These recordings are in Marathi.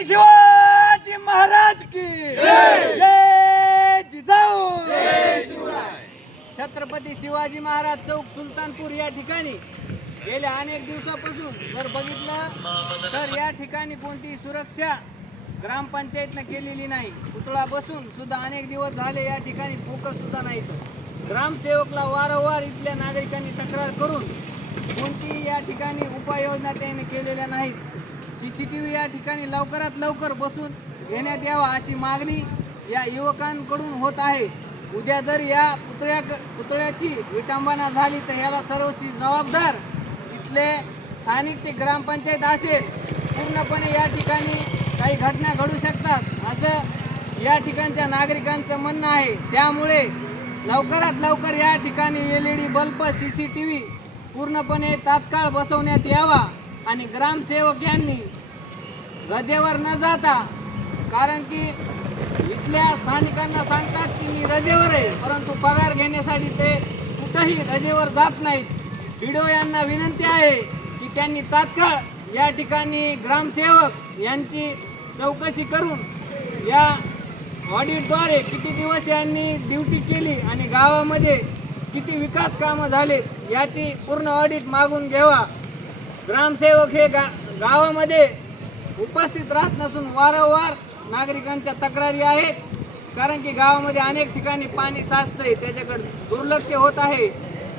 शिवाजी महाराज की जय जिजाऊ जय शिवराय। छत्रपती शिवाजी महाराज चौक सुलतानपूर या ठिकाणी गेल्या अनेक दिवसापासून जर बघितलं तर या ठिकाणी कोणती सुरक्षा ग्रामपंचायतने केलेली नाही। पुतळा बसून सुद्धा अनेक दिवस झाले, या ठिकाणी फोकस सुद्धा नाही। ग्रामसेवकला वारंवार इथल्या नागरिकांनी तक्रार करून कोणती या ठिकाणी उपाययोजना त्यांनी केलेल्या नाहीत। सीसीटीव्ही या ठिकाणी लवकरात लवकर बसून घेण्यात यावा अशी मागणी या युवकांकडून होत आहे। उद्या जर या पुतळ्याची विटंबना झाली तर याला सर्वोच्च जबाबदार इथले स्थानिकचे ग्रामपंचायत असेल। पूर्णपणे या ठिकाणी काही घटना घडू शकतात असं या ठिकाणच्या नागरिकांचं म्हणणं आहे। त्यामुळे लवकरात लवकर या ठिकाणी LED बल्ब सीसीटीव्ही पूर्णपणे तात्काळ बसवण्यात यावा आणि ग्रामसेवक यांनी रजेवर न जाता, कारण की इथल्या स्थानिकांना सांगतात की मी रजेवर आहे, परंतु पगार घेण्यासाठी ते कुठेही रजेवर जात नाहीत। व्हिडिओ यांना विनंती आहे की त्यांनी तात्काळ या ठिकाणी ग्रामसेवक यांची चौकशी करून या ऑडिटद्वारे किती दिवस यांनी ड्युटी केली आणि गावामध्ये किती विकास कामं झालेत याची पूर्ण ऑडिट मागून घ्यावा। ग्रामसेवक हे गावामध्ये उपस्थित राहत नसून वारंवार नागरिकांच्या तक्रारी आहेत, कारण की गावामध्ये अनेक ठिकाणी पाणी साचतंय, त्याच्याकडे दुर्लक्ष होत आहे।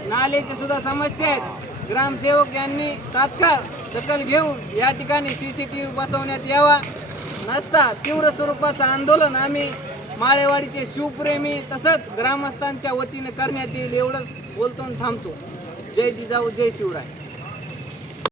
नालेची सुद्धा समस्या आहेत। ग्रामसेवक यांनी तात्काळ दखल घेऊन या ठिकाणी सीसीटीव्ही बसवण्यात यावा, नसता तीव्र स्वरूपाचं आंदोलन आम्ही माळेवाडीचे शिवप्रेमी तसंच ग्रामस्थांच्या वतीने करण्यात येईल। एवढंच बोलतो थांबतो। जय जिजाऊ जय शिवराय।